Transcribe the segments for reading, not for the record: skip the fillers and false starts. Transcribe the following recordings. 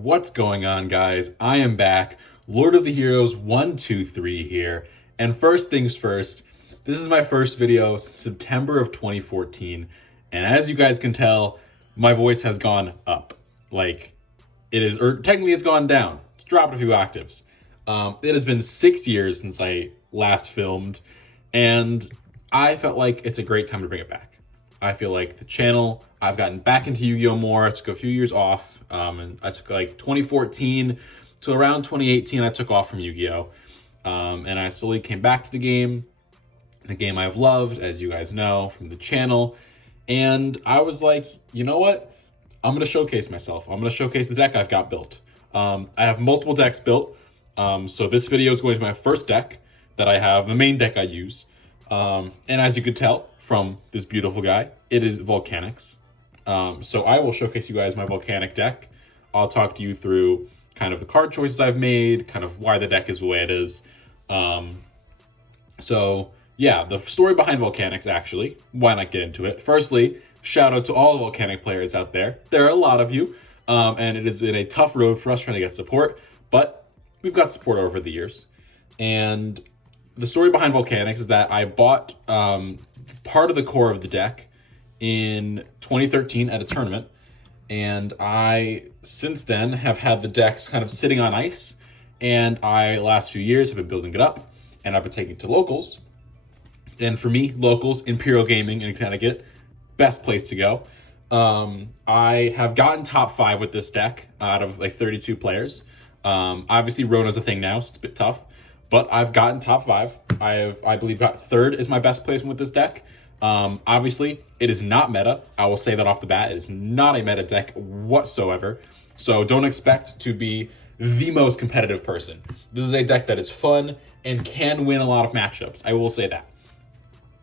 What's going on, guys? I am back. Lord of the Heroes 123 here. And first things first, this is my first video since September of 2014. And as you guys can tell, my voice has gone up. Like, it is, or technically it's gone down. It's dropped a few octaves. It has been 6 years since I last filmed, and I felt like it's a great time to bring it back. I feel like the channel, I've gotten back into Yu-Gi-Oh more. I took a few years off, and I took like 2014 to around 2018, I took off from Yu-Gi-Oh. And I slowly came back to the game I've loved, as you guys know, from the channel. And I was like, you know what? I'm going to showcase myself. I'm going to showcase the deck I've got built. I have multiple decks built. So this video is going to be my first deck that I have, the main deck I use. And as you could tell from this beautiful guy, it is Volcanics. So I will showcase you guys my Volcanic deck. I'll talk to you through kind of the card choices I've made, kind of why the deck is the way it is. So yeah, the story behind Volcanics, actually, why not get into it? Firstly, shout out to all the Volcanic players out there. There are a lot of you, and it is in a tough road for us trying to get support, but we've got support over the years. And the story behind Volcanics is that I bought part of the core of the deck in 2013 at a tournament, and I since then have had the decks kind of sitting on ice, and last few years have been building it up, and I've been taking it to locals. And for me, locals, Imperial Gaming in Connecticut, best place to go. I have gotten top 5 with this deck out of like 32 players. Obviously Rona's a thing now, so it's a bit tough, but I've gotten top 5. I believe got 3rd is my best placement with this deck. Obviously it is not meta. I will say that off the bat. It is not a meta deck whatsoever. So don't expect to be the most competitive person. This is a deck that is fun and can win a lot of matchups. I will say that.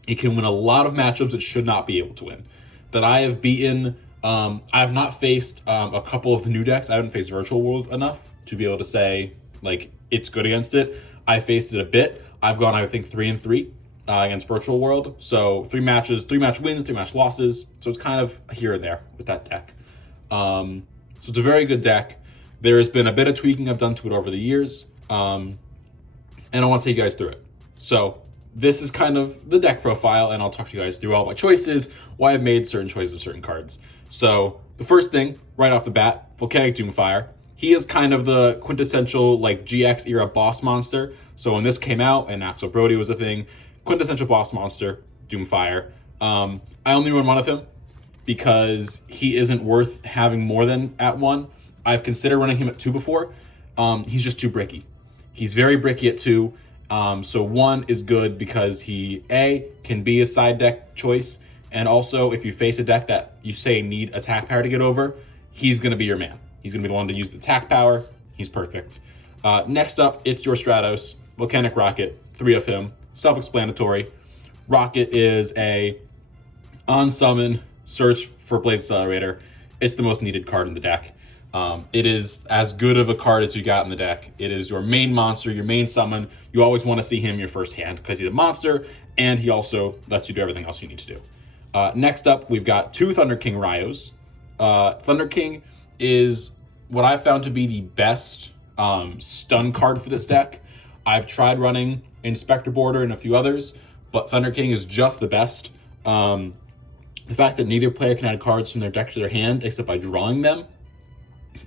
It can win a lot of matchups it should not be able to win. That I have beaten, I have not faced a couple of the new decks. I haven't faced Virtual World enough to be able to say, like, it's good against it. I faced it a bit. I've gone, I think, 3-3 against Virtual World. So 3 matches, 3 match wins, 3 match losses. So it's kind of here and there with that deck. So it's a very good deck. There has been a bit of tweaking I've done to it over the years. And I want to take you guys through it. So this is kind of the deck profile, and I'll talk to you guys through all my choices, why I've made certain choices of certain cards. So the first thing, right off the bat, Volcanic Doomfire. He is kind of the quintessential like GX era boss monster. So when this came out and Axel Brody was a thing, quintessential boss monster, Doomfire. I only run one of him because he isn't worth having more than at 1. I've considered running him at 2 before. He's just too bricky. He's very bricky at 2. So 1 is good because he, A, can be a side deck choice, and also if you face a deck that you say need attack power to get over, he's going to be your man. He's going to be the one to use the attack power. He's perfect. Next up, it's your Stratos, Volcanic Rocket, 3 of him, self-explanatory. Rocket is a on-summon, search for Blaze Accelerator. It's the most needed card in the deck. It is as good of a card as you got in the deck. It is your main monster, your main summon. You always want to see him in your first hand because he's a monster, and he also lets you do everything else you need to do. Next up, we've got 2 Thunder King Ryos. Thunder King is what I found to be the best stun card for this deck. I've tried running Inspector Border and a few others, but Thunder King is just the best. The fact that neither player can add cards from their deck to their hand except by drawing them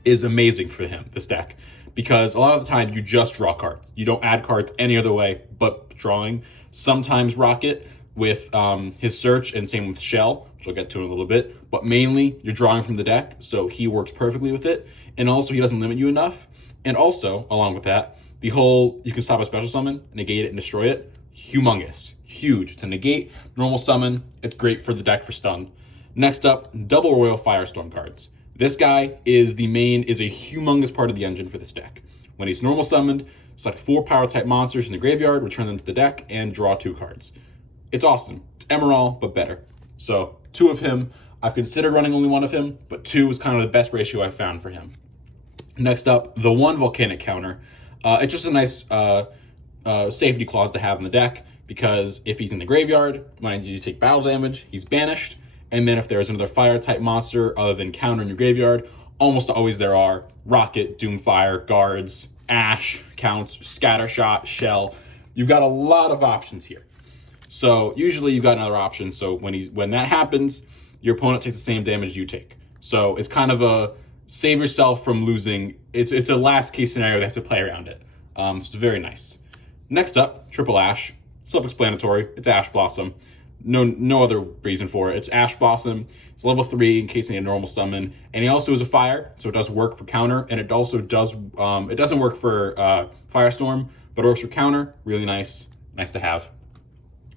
is amazing for him, this deck, because a lot of the time you just draw cards. You don't add cards any other way but drawing. Sometimes Rocket with his search, and same with Shell, which I'll get to in a little bit, but mainly you're drawing from the deck, so he works perfectly with it, and also he doesn't limit you enough. And also, along with that, the whole you can stop a special summon, negate it, and destroy it, humongous, huge. It's a negate, normal summon, it's great for the deck for stun. Next up, double Royal Firestorm cards. This guy is a humongous part of the engine for this deck. When he's normal summoned, select 4 power type monsters in the graveyard, return them to the deck, and draw 2 cards. It's awesome. It's Emerald, but better. So 2 of him. I've considered running only 1 of him, but 2 is kind of the best ratio I've found for him. Next up, the 1 Volcanic counter. It's just a nice safety clause to have in the deck, because if he's in the graveyard, when you take battle damage, he's banished. And then if there's another fire type monster other than counter in your graveyard, almost always there are Rocket, Doomfire, Guards, Ash, Counts, Scattershot, Shell. You've got a lot of options here. So usually you've got another option. So when that happens, your opponent takes the same damage you take. So it's kind of a save yourself from losing. It's a last case scenario. They have to play around it. So it's very nice. Next up, Triple Ash. Self-explanatory. It's Ash Blossom. No other reason for it. It's Ash Blossom. It's level 3 in case they need a normal summon. And he also is a fire, so it does work for counter. And it also does, it doesn't work for Firestorm, but it works for counter. Really nice. Nice to have.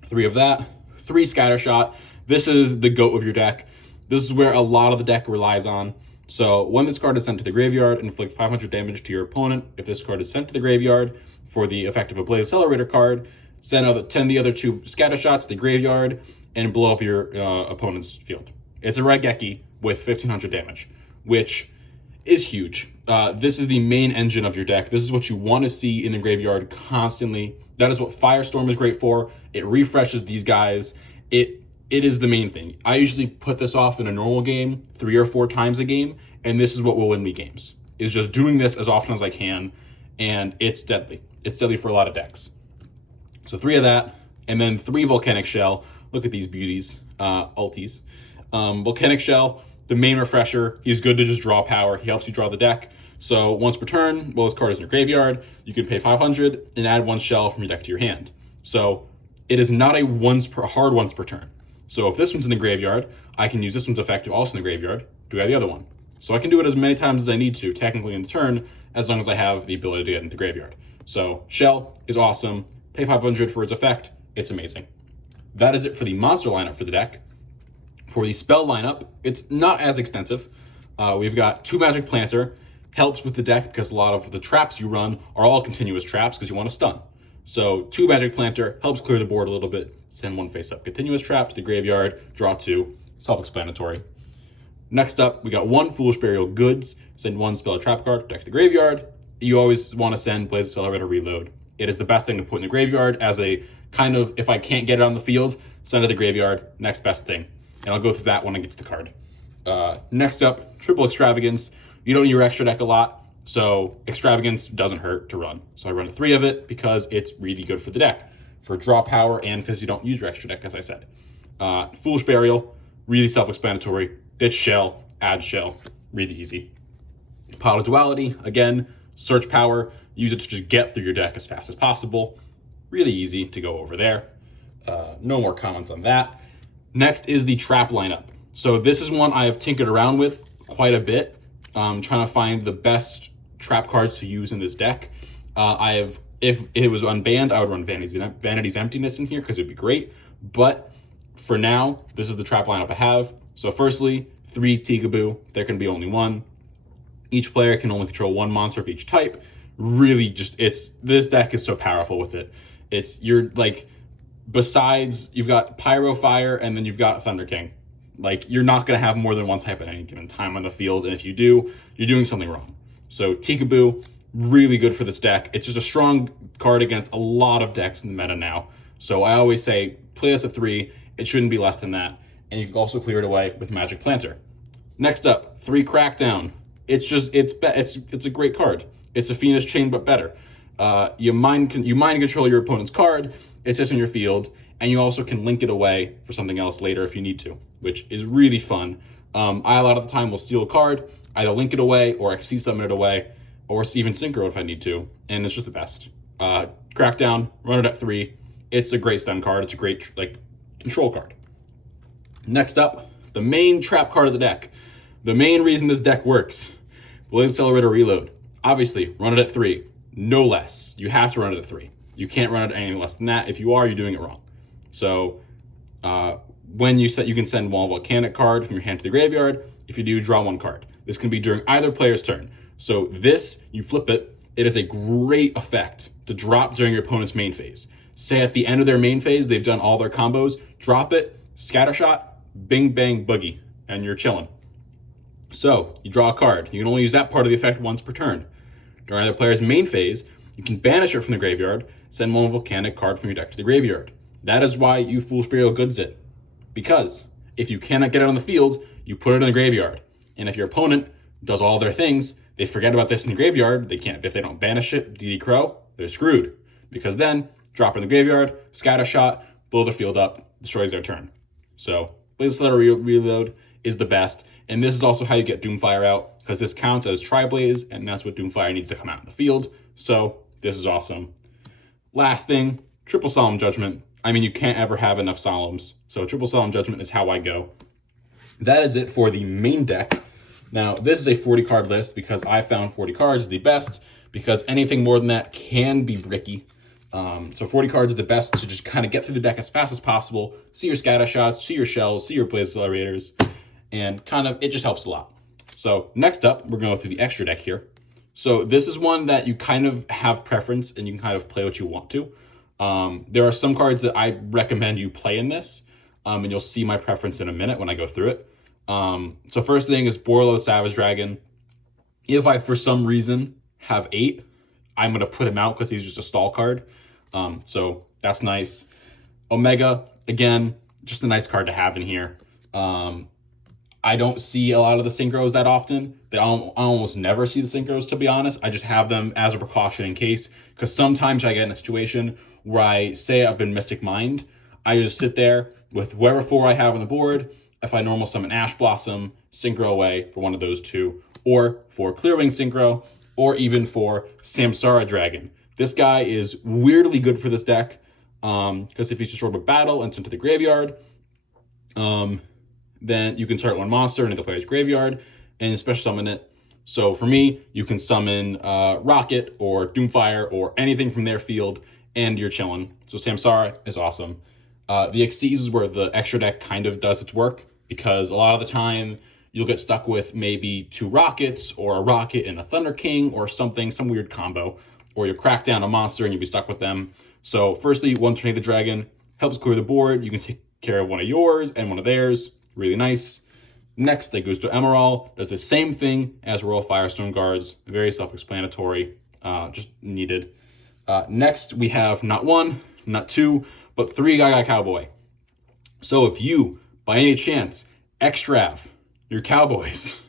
3 of that. 3 Scattershot. This is the GOAT of your deck. This is where a lot of the deck relies on. So when this card is sent to the graveyard, inflict 500 damage to your opponent. If this card is sent to the graveyard for the effect of a Blaze Accelerator card, send the other 2 Scattershots to the graveyard and blow up your opponent's field. It's a Raigeki with 1500 damage, which is huge. This is the main engine of your deck. This is what you want to see in the graveyard constantly. That is what Firestorm is great for. It refreshes these guys. It is the main thing. I usually put this off in a normal game 3 or 4 times a game, and this is what will win me games. Is just doing this as often as I can, and it's deadly. It's deadly for a lot of decks. So 3 of that, and then 3 Volcanic Shell. Look at these beauties, ulties. Volcanic Shell, the main refresher. He's good to just draw power. He helps you draw the deck. So once per turn, while this card is in your graveyard, you can pay 500 and add 1 shell from your deck to your hand. So it is not a hard once per turn. So if this one's in the graveyard, I can use this one's effect also in the graveyard to add the other one. So I can do it as many times as I need to, technically in the turn, as long as I have the ability to get into the graveyard. So Shell is awesome. Pay 500 for its effect. It's amazing. That is it for the monster lineup for the deck. For the spell lineup, it's not as extensive. We've got 2 Magic Planter. Helps with the deck because a lot of the traps you run are all continuous traps because you want to stun. So 2 Magic Planter helps clear the board a little bit. Send 1 face-up continuous trap to the graveyard. Draw 2. Self-explanatory. Next up, we got 1 Foolish Burial Goods. Send 1 spell or trap card back to the graveyard. You always want to send Blaze Accelerator Reload. It is the best thing to put in the graveyard as a kind of, if I can't get it on the field, send it to the graveyard, next best thing. And I'll go through that when I get to the card. Next up, Triple Extravagance. You don't need your extra deck a lot, so Extravagance doesn't hurt to run. So I run 3 of it because it's really good for the deck, for draw power and because you don't use your extra deck, as I said. Foolish Burial, really self-explanatory. Ditch Shell, add Shell, really easy. Pile of Duality, again, search power. Use it to just get through your deck as fast as possible. Really easy to go over there. No more comments on that. Next is the trap lineup. So this is one I have tinkered around with quite a bit. Trying to find the best trap cards to use in this deck. If it was unbanned, I would run Vanity's Emptiness in here because it would be great. But for now, this is the trap lineup I have. So firstly, 3 Tikaboo. There can be only 1. Each player can only control 1 monster of each type. Really this deck is so powerful with it. Besides, you've got Pyro Fire and then you've got Thunder King. Like, you're not going to have more than 1 type at any given time on the field, and if you do, you're doing something wrong. So Tikaboo, really good for this deck. It's just a strong card against a lot of decks in the meta now. So I always say, play this at 3. It shouldn't be less than that. And you can also clear it away with Magic Planter. Next up, 3 Crackdown. It's a great card. It's a Phoenix Chain, but better. You mind control your opponent's card. It sits on your field, and you also can link it away for something else later if you need to, which is really fun. I, a lot of the time, will steal a card, either link it away or XC summon it away, or even synchro if I need to, and it's just the best. Crackdown, run it at 3. It's a great stun card. It's a great control card. Next up, the main trap card of the deck. The main reason this deck works. Blaze Accelerator Reload. Obviously, run it at 3. No less. You have to run it at 3. You can't run it any less than that. If you are, you're doing it wrong. So when you can send 1 Volcanic card from your hand to the graveyard. If you do, draw 1 card. This can be during either player's turn. So this, you flip it. It is a great effect to drop during your opponent's main phase. Say at the end of their main phase, they've done all their combos. Drop it, Scattershot, bing, bang, boogie, and you're chilling. So you draw a card. You can only use that part of the effect once per turn. During the player's main phase, you can banish it from the graveyard, send 1 Volcanic card from your deck to the graveyard. That is why you Foolish Burial Goods it. Because if you cannot get it on the field, you put it in the graveyard. And if your opponent does all their things, they forget about this in the graveyard. They can't, if they don't banish it, DD Crow, they're screwed. Because then, drop it in the graveyard, scatter shot, blow the field up, destroys their turn. So, Blaze Slayer Reload is the best. And this is also how you get Doomfire out, because this counts as Tri-Blaze, and that's what Doomfire needs to come out in the field. So, this is awesome. Last thing, triple Solemn Judgment. I mean, you can't ever have enough Solemns. So, triple Solemn Judgment is how I go. That is it for the main deck. Now, this is a 40 card list because I found 40 cards the best, because anything more than that can be bricky. So 40 cards is the best to just kind of get through the deck as fast as possible, see your scatter shots, see your shells, see your Blaze Accelerators, and kind of, it just helps a lot. So next up, we're going through the extra deck here. So this is one that you kind of have preference and you can kind of play what you want to. There are some cards that I recommend you play in this, and you'll see my preference in a minute when I go through it. So first thing is Borreload Savage Dragon. If I, for some reason, have 8, I'm going to put him out because he's just a stall card. So that's nice. Omega, again, just a nice card to have in here. I don't see a lot of the Synchros that often. I almost never see the Synchros, to be honest. I just have them as a precaution in case, because sometimes I get in a situation where I say I've been Mystic Mind. I just sit there with whoever 4 I have on the board. If I normal summon Ash Blossom, Synchro away for one of those 2, or for Clearwing Synchro, or even for Samsara Dragon. This guy is weirdly good for this deck, because if he's destroyed with battle and sent to the graveyard, then you can target one monster into the player's graveyard and special summon it. So for me, you can summon Rocket or Doomfire or anything from their field, and you're chilling. So Samsara is awesome. The Xyz is where the extra deck kind of does its work, because a lot of the time you'll get stuck with maybe 2 Rockets or a Rocket and a Thunder King or something, some weird combo, or you'll crack down a monster and you'll be stuck with them. So firstly, 1 Tornado Dragon helps clear the board. You can take care of one of yours and one of theirs. Really nice. Next, it goes to Emerald. Does the same thing as Royal Firestone Guards. Very self-explanatory. Just needed. Next, we have not 1, not 2, but 3 Gaga Cowboy. So if you, by any chance, extrav your Cowboys,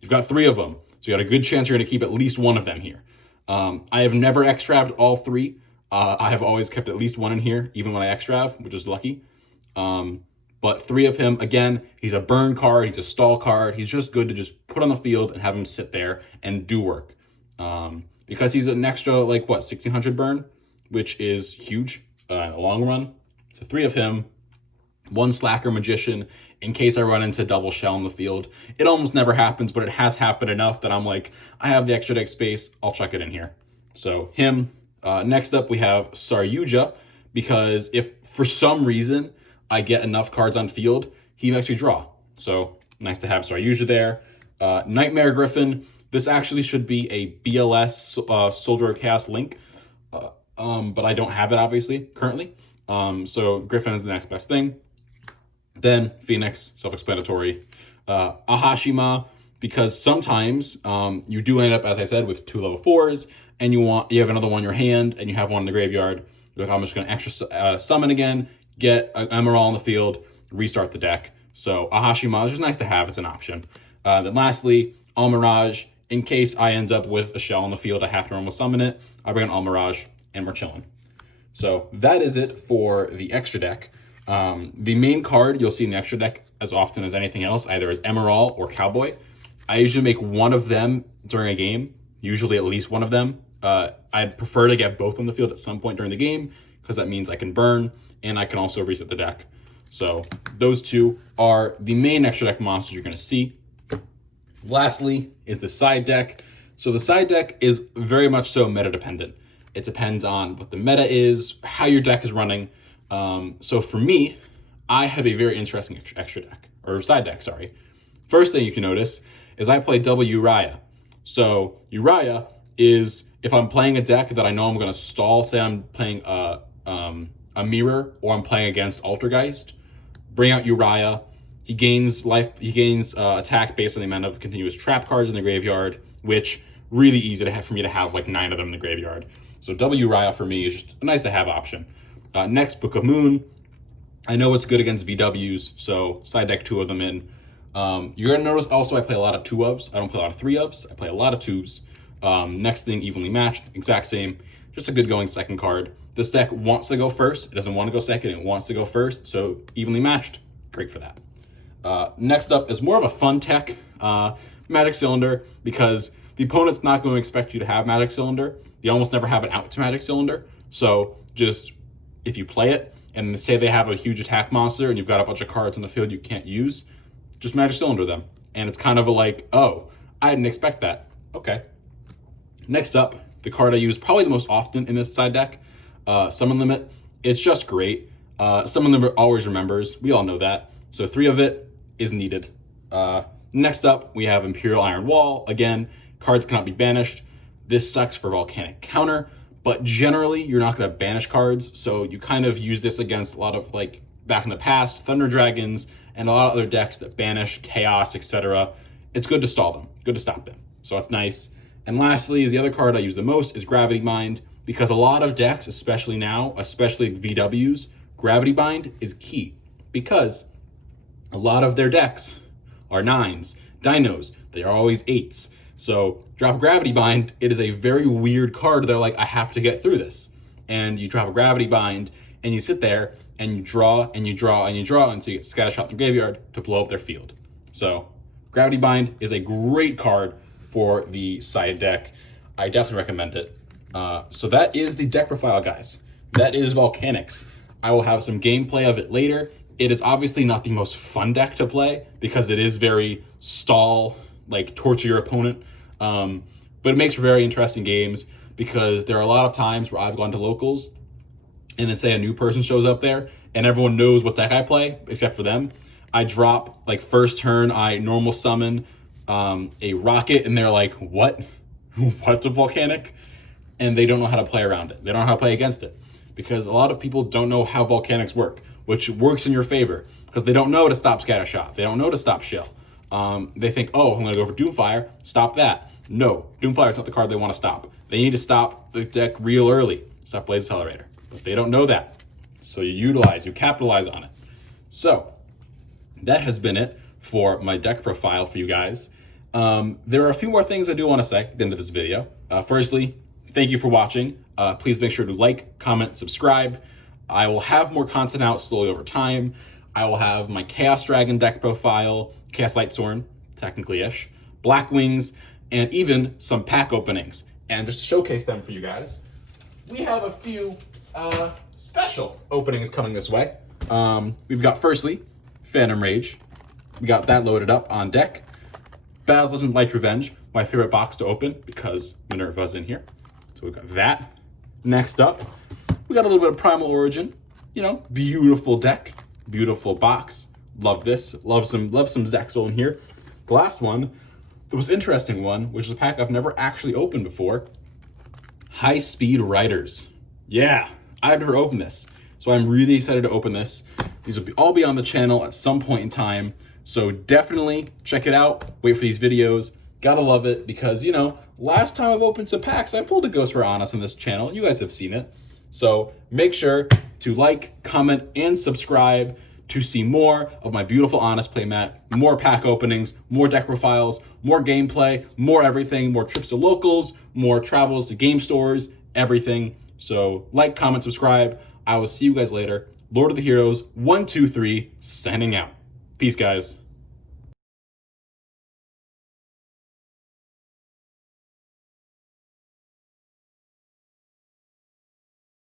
you've got 3 of them. So you got a good chance you're going to keep at least one of them here. I have never extraved all 3. I have always kept at least one in here, even when I extrav, which is lucky. But 3 of him, again, he's a burn card, he's a stall card. He's just good to just put on the field and have him sit there and do work. Because he's an extra, like, what, 1600 burn, which is huge in the long run. So 3 of him, 1 Slacker Magician, in case I run into double shell in the field. It almost never happens, but it has happened enough that I'm like, I have the extra deck space, I'll chuck it in here. So him. Next up, we have Yugioh, because if for some reason I get enough cards on field, he makes me draw. So nice to have Yugioh there. Nightmare Griffin. This actually should be a BLS Soldier of Chaos link, but I don't have it, obviously, currently. So Griffin is the next best thing. Then Phoenix, self-explanatory. Ahashima, because sometimes you do end up, as I said, with 2 level 4s, and you have another one in your hand, and you have one in the graveyard. You're like, I'm just going to extra summon again, get an Emerald on the field, restart the deck. So Ahashima is just nice to have. It's an option. Then lastly, Almirage. In case I end up with a shell on the field, I have to normal summon it. I bring an Almirage, and we're chilling. So that is it for the extra deck. The main card you'll see in the extra deck as often as anything else, either as Emerald or Cowboy. I usually make one of them during a game, usually at least one of them. I'd prefer to get both on the field at some point during the game, because that means I can burn and I can also reset the deck. So those 2 are the main extra deck monsters you're going to see. Lastly is the side deck. So the side deck is very much so meta dependent. It depends on what the meta is, how your deck is running. So for me, I have a very interesting extra deck, or side deck, sorry. First thing you can notice is I play double Uriah. So Uriah is, if I'm playing a deck that I know I'm going to stall, say I'm playing a mirror or I'm playing against Altergeist, bring out Uriah. He gains life. He gains attack based on the amount of continuous trap cards in the graveyard, which really easy to have for me to have like 9 of them in the graveyard. So double Uriah for me is just a nice to have option. Next, Book of Moon. I know it's good against VWs, so side deck 2 of them in. You're gonna notice also I play a lot of 2-ofs. I don't play a lot of 3-ofs. I play a lot of 2s. Next thing, evenly matched, exact same. Just a good going second card. This deck wants to go first. It doesn't want to go second. It wants to go first. So evenly matched, great for that. Next up is more of a fun tech, Magic Cylinder, because the opponent's not going to expect you to have Magic Cylinder. You almost never have it out to Magic Cylinder. So just if you play it and say they have a huge attack monster and you've got a bunch of cards on the field you can't use, just Magic Cylinder them. And it's kind of a like, oh, I didn't expect that. Okay. Next up, the card I use probably the most often in this side deck, Summon Limit. It's just great. Summon Limit always remembers. We all know that. So 3 of it is needed. Next up, we have Imperial Iron Wall. Again, cards cannot be banished. This sucks for Volcanic counter, but generally you're not going to banish cards. So you kind of use this against a lot of, like, back in the past, Thunder Dragons and a lot of other decks that banish, Chaos, etc. It's good to stall them, good to stop them. So that's nice. And lastly, is the other card I use the most is Gravity Bind, because a lot of decks, especially now, especially VWs, Gravity Bind is key, because a lot of their decks are 9s, dinos, they are always 8s. So drop Gravity Bind, it is a very weird card. They're like, I have to get through this. And you drop a Gravity Bind and you sit there and you draw and you draw and you draw until you get Scatter Shot in the graveyard to blow up their field. So Gravity Bind is a great card for the side deck. I definitely recommend it. So that is the deck profile, guys. That is Volcanics. I will have some gameplay of it later. It is obviously not the most fun deck to play because it is very stall, like torture your opponent. But it makes for very interesting games because there are a lot of times where I've gone to locals and then say a new person shows up there and everyone knows what deck I play except for them. I drop, like, first turn, I normal summon a rocket and they're like, what? What's a Volcanic? And they don't know how to play around it. They don't know how to play against it because a lot of people don't know how Volcanics work, which works in your favor because they don't know to stop Scatter Shot. They don't know to stop Shill. They think, oh, I'm going to go for Doomfire. Stop that. No, Doomfire is not the card they want to stop. They need to stop the deck real early. Stop Blaze Accelerator. But they don't know that. So you capitalize on it. So that has been it for my deck profile for you guys. There are a few more things I do want to say at the end of this video. Firstly, thank you for watching. Please make sure to like, comment, subscribe. I will have more content out slowly over time. I will have my Chaos Dragon deck profile, Chaos Lightsworn, technically-ish, Black Wings, and even some pack openings. And just to showcase them for you guys, we have a few special openings coming this way. We've got, firstly, Phantom Rage. We got that loaded up on deck. Battle's Legend Light Revenge, my favorite box to open because Minerva's in here. So we've got that. Next up, we got a little bit of Primal Origin. You know, beautiful deck, beautiful box. Love this. Love some Zexal in here. The last one, the most interesting one, which is a pack I've never actually opened before. High Speed Riders. Yeah, I've never opened this. So I'm really excited to open this. These will all be on the channel at some point in time. So definitely check it out. Wait for these videos. Gotta love it because, you know, last time I've opened some packs, I pulled a Ghost Rare Honest on this channel. You guys have seen it. So make sure to like, comment, and subscribe to see more of my beautiful Honest playmat, more pack openings, more deck profiles, more gameplay, more everything, more trips to locals, more travels to game stores, everything. So like, comment, subscribe. I will see you guys later. Lord of the Heroes 1, 2, 3, signing out. Peace, guys.